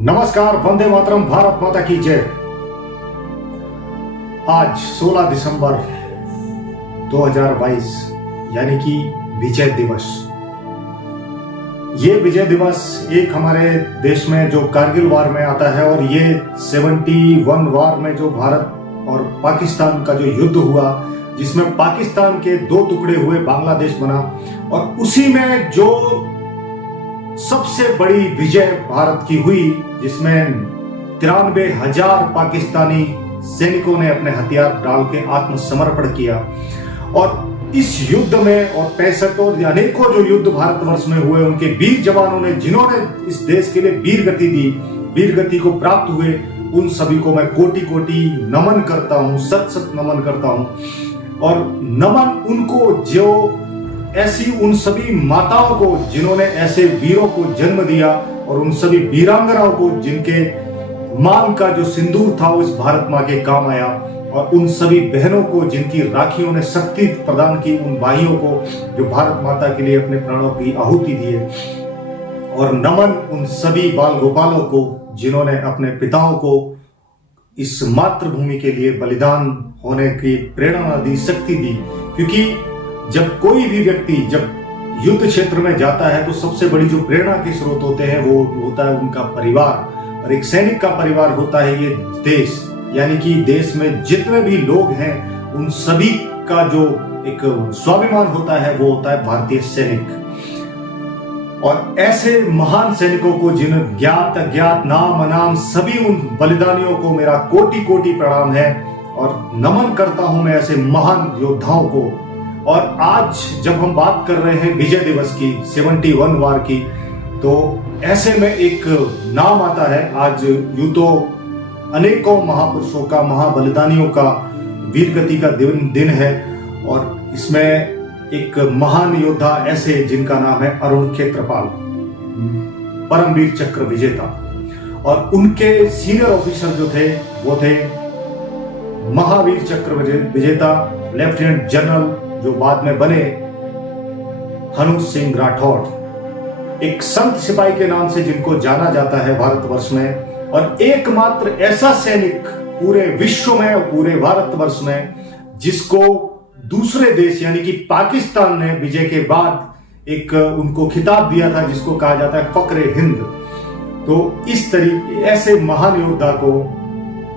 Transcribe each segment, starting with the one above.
नमस्कार, वंदे मातरम, भारत माता की जय। आज 16 दिसंबर 2022 यानी कि विजय दिवस। ये विजय दिवस एक हमारे देश में जो कारगिल वार में आता है और ये 71 वार में जो भारत और पाकिस्तान का जो युद्ध हुआ, जिसमें पाकिस्तान के दो टुकड़े हुए, बांग्लादेश बना, और उसी में जो सबसे बड़ी विजय भारत की हुई, जिसमें 93,000 पाकिस्तानी सैनिकों ने अपने हथियार डाल के आत्मसमर्पण किया। और इस युद्ध में और 65 और अनेकों जो युद्ध भारतवर्ष में हुए, उनके वीर जवानों ने, जिन्होंने इस देश के लिए वीर गति दी, वीर गति को प्राप्त हुए, उन सभी को मैं कोटि कोटि नमन करता हूं, सत सत नमन करता हूं। और नमन उनको, जो ऐसी उन सभी माताओं को जिन्होंने ऐसे वीरों को जन्म दिया, और उन सभी वीरांगनाओं को जिनके मांग का जो सिंदूर था वो इस भारत माँ के काम आया, और उन सभी बहनों को जिनकी राखियों ने शक्ति प्रदान की, उन भाइयों को जो भारत माता के लिए अपने प्राणों की आहुति दिए। और नमन उन सभी बाल गोपालों को जिन्होंने अपने पिताओं को इस मातृभूमि के लिए बलिदान होने की प्रेरणा दी, शक्ति दी। क्योंकि जब कोई भी व्यक्ति जब युद्ध क्षेत्र में जाता है तो सबसे बड़ी जो प्रेरणा के स्रोत होते हैं वो होता है उनका परिवार, और एक सैनिक का परिवार होता है ये देश। यानी कि देश में जितने भी लोग हैं उन सभी का जो एक स्वाभिमान होता है वो होता है भारतीय सैनिक। और ऐसे महान सैनिकों को, जिन्हें ज्ञात अज्ञात नाम अनाम सभी उन बलिदानियों को मेरा कोटि कोटि प्रणाम है, और नमन करता हूं मैं ऐसे महान योद्धाओं को। और आज जब हम बात कर रहे हैं विजय दिवस की, 71 वार की, तो ऐसे में एक नाम आता है। आज यूं तो अनेकों महापुरुषों का, महाबलिदानियों का वीर गति का दिन है, और इसमें एक महान योद्धा ऐसे जिनका नाम है अरुण क्षेत्रपाल, परमवीर चक्र विजेता। और उनके सीनियर ऑफिसर जो थे वो थे महावीर चक्र विजेता लेफ्टिनेंट जनरल, जो बाद में बने हनुज सिंह राठौड़, एक संत सिपाही के नाम से जिनको जाना जाता है भारतवर्ष में। और एकमात्र ऐसा सैनिक पूरे विश्व में और पूरे भारतवर्ष में जिसको दूसरे देश यानी कि पाकिस्तान ने विजय के बाद एक उनको खिताब दिया था, जिसको कहा जाता है फक्रे हिंद। तो इस तरीके ऐसे महान योद्धा को,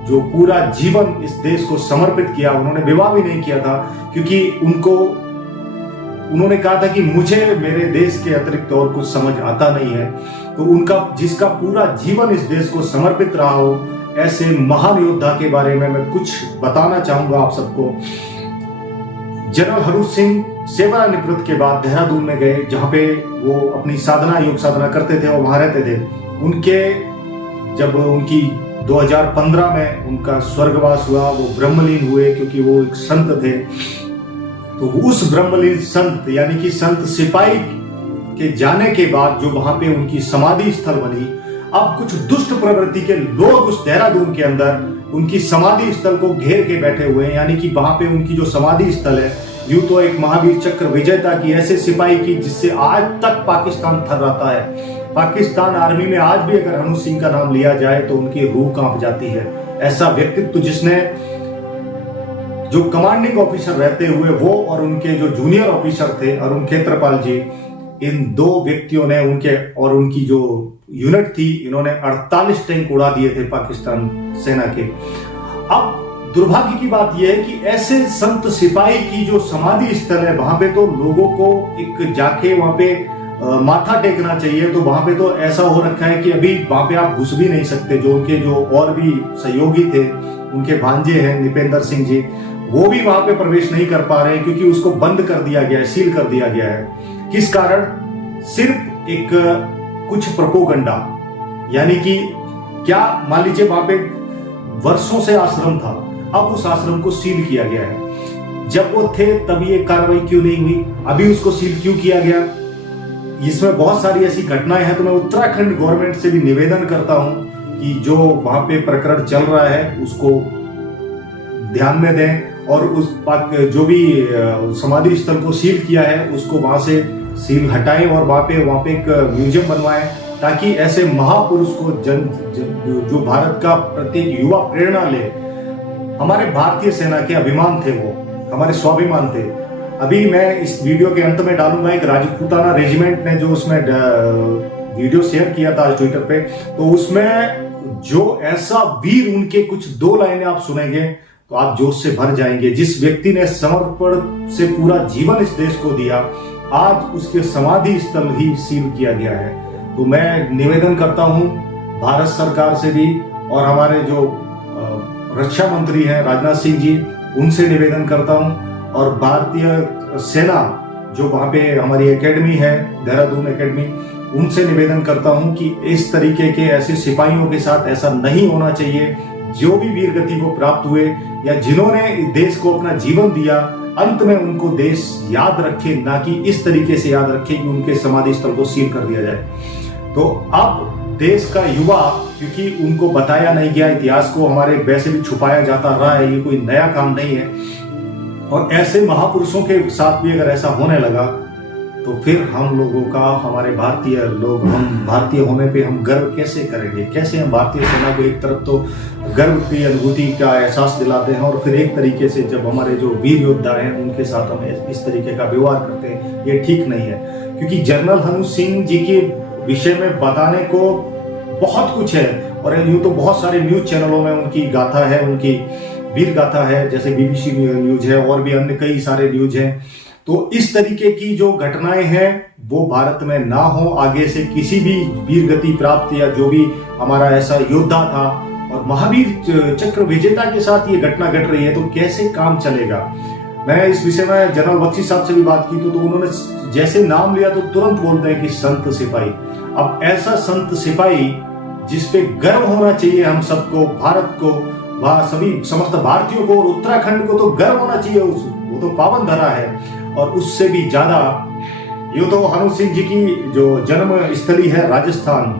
जो पूरा जीवन इस देश को समर्पित किया, उन्होंने विवाह भी नहीं किया था, क्योंकि उन्होंने कहा था कि मुझे मेरे देश के अतिरिक्त और कुछ समझ आता नहीं है। तो उनका, जिसका पूरा जीवन इस देश को समर्पित रहा हो, ऐसे महान योद्धा के बारे में मैं कुछ बताना चाहूंगा आप सबको। जनरल हनुज सिंह सेवानिवृत्त के बाद देहरादून में गए, जहां पे वो अपनी साधना, योग साधना करते थे और वहां रहते थे। जब उनकी 2015 में उनका स्वर्गवास हुआ, वो ब्रह्मलीन हुए, क्योंकि वो एक संत थे। तो उस ब्रह्मलीन संत यानी कि संत सिपाही के जाने के बाद जो वहां पे उनकी समाधि स्थल बनी, अब कुछ दुष्ट प्रवृत्ति के लोग उस देहरादून के अंदर उनकी समाधि स्थल को घेर के बैठे हुए हैं। यानी कि वहां पे उनकी जो समाधि स्थल है, यूं तो एक महावीर चक्र विजेता की, ऐसे सिपाही की जिससे आज तक पाकिस्तान थर्राता है। पाकिस्तान आर्मी में आज भी अगर हनुज सिंह का नाम लिया जाए तो उनकी रूह कांप जाती है। ऐसा व्यक्तित्व जिसने, जो कमांडिंग ऑफिसर रहते हुए वो और उनके जो जूनियर ऑफिसर थे अरुण क्षेत्रपाल जी, इन दो व्यक्तियों ने उनकी जो यूनिट थी, इन्होंने 48 टैंक उड़ा दिए थे पाकिस्तान सेना के। अब दुर्भाग्य की बात यह है कि ऐसे संत सिपाही की जो समाधि स्थल है, वहां पे तो लोगों को एक जाके वहां पे माथा टेकना चाहिए। तो वहां पे तो ऐसा हो रखा है कि अभी वहां पे आप घुस भी नहीं सकते। जो उनके जो और भी सहयोगी थे, उनके भांजे हैं निपेंद्र सिंह जी, वो भी वहां पे प्रवेश नहीं कर पा रहे हैं, क्योंकि उसको बंद कर दिया गया है, सील कर दिया गया है। किस कारण? सिर्फ एक कुछ प्रोपोगंडा। यानी कि क्या, मान लीजिए वहां पे वर्षों से आश्रम था, अब उस आश्रम को सील किया गया है। जब वो थे तब ये कार्रवाई क्यों नहीं हुई, अभी उसको सील क्यों किया गया? इसमें बहुत सारी ऐसी घटनाएं हैं। तो मैं उत्तराखंड गवर्नमेंट से भी निवेदन करता हूं कि जो वहां पे प्रकरण चल रहा है उसको ध्यान में दें, और उस जो भी समाधि स्थल को सील किया है उसको वहां से सील हटाएं, और वहां पे एक म्यूजियम बनवाएं, ताकि ऐसे महापुरुष को जो भारत का प्रत्येक युवा प्रेरणा ले। हमारे भारतीय सेना के अभिमान थे, वो हमारे स्वाभिमान थे। अभी मैं इस वीडियो के अंत में डालूंगा एक राजपूताना रेजिमेंट ने जो उसमें वीडियो शेयर किया था ट्विटर पे, तो उसमें जो ऐसा वीर, उनके कुछ 2 लाइनें आप सुनेंगे तो आप जोश से भर जाएंगे। जिस व्यक्ति ने समर्पण से पूरा जीवन इस देश को दिया, आज उसके समाधि स्थल ही सील किया गया है। तो मैं निवेदन करता हूं भारत सरकार से भी, और हमारे जो रक्षा मंत्री हैं राजनाथ सिंह जी, उनसे निवेदन करता हूं, और भारतीय सेना जो वहां पे हमारी एकेडमी है, देहरादून एकेडमी, उनसे निवेदन करता हूं कि इस तरीके के ऐसे सिपाहियों के साथ ऐसा नहीं होना चाहिए। जो भी वीर गति को प्राप्त हुए या जिन्होंने देश को अपना जीवन दिया, अंत में उनको देश याद रखे, ना कि इस तरीके से याद रखे कि उनके समाधि स्थल को सील कर दिया जाए। तो अब देश का युवा, क्योंकि उनको बताया नहीं गया, इतिहास को हमारे वैसे भी छुपाया जाता रहा है, ये कोई नया काम नहीं है, और ऐसे महापुरुषों के साथ भी अगर ऐसा होने लगा तो फिर हम लोगों का, हमारे भारतीय लोग, हम भारतीय होने पे हम गर्व कैसे करेंगे? कैसे हम भारतीय सेना को एक तरफ तो गर्व की अनुभूति का एहसास दिलाते हैं, और फिर एक तरीके से जब हमारे जो वीर योद्धा हैं उनके साथ हम इस तरीके का व्यवहार करते हैं, ये ठीक नहीं है। क्योंकि जनरल हनु सिंह जी के विषय में बताने को बहुत कुछ है, और यूं तो बहुत सारे न्यूज चैनलों में उनकी गाथा है, उनकी वीर गाथा है, जैसे BBC न्यूज है और भी अन्य कई सारे न्यूज हैं। तो इस तरीके की जो घटनाएं हैं वो भारत में ना हो, आगे से किसी भी वीर गति प्राप्त या जो भी हमारा ऐसा योद्धा था और महावीर चक्र विजेता के साथ ये घटना घट रही है, तो कैसे काम चलेगा? मैं इस विषय में जनरल बख्शी साहब से भी बात की तो उन्होंने जैसे नाम लिया तो तुरंत बोलते हैं कि संत सिपाही। अब ऐसा संत सिपाही जिस पे गर्व होना चाहिए हम सबको, भारत को, सभी समस्त भारतीयों को, और उत्तराखंड को तो गर्व होना चाहिए, वो तो पावन धरा है। और उससे भी ज्यादा ये तो हनु सिंह जी की जो जन्म स्थली है राजस्थान,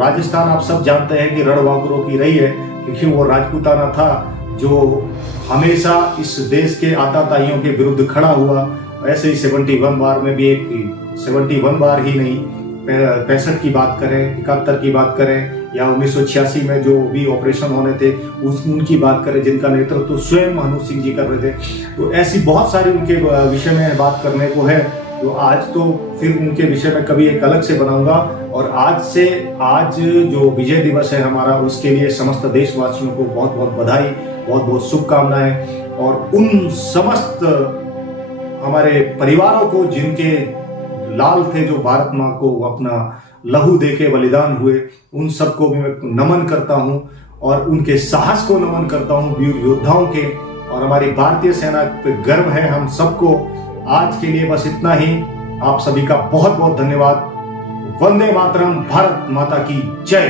राजस्थान आप सब जानते हैं कि रणबांकुरों की रही है, क्योंकि वो राजपूताना था जो हमेशा इस देश के आताताइयों के विरुद्ध खड़ा हुआ। ऐसे ही 71 बार में भी, एक 71 बार ही नहीं, 65 की बात करें, 71 की बात करें, या 1986 में जो भी ऑपरेशन होने थे उनकी बात करें, जिनका नेतृत्व तो स्वयं हनु सिंह जी कर रहे थे। तो ऐसी बहुत सारी उनके विषय में बात करने को है, तो आज तो फिर उनके विषय में कभी एक अलग से बनाऊंगा। और आज जो विजय दिवस है हमारा, उसके लिए समस्त देशवासियों को बहुत बहुत बधाई, बहुत बहुत शुभकामनाएं, और उन समस्त हमारे परिवारों को जिनके लाल थे, जो भारत माँ को अपना लहू देके बलिदान हुए, उन सबको भी मैं नमन करता हूं, और उनके साहस को नमन करता हूं, वीर योद्धाओं के। और हमारी भारतीय सेना पे गर्व है हम सबको। आज के लिए बस इतना ही। आप सभी का बहुत बहुत धन्यवाद। वंदे मातरम। भारत माता की जय।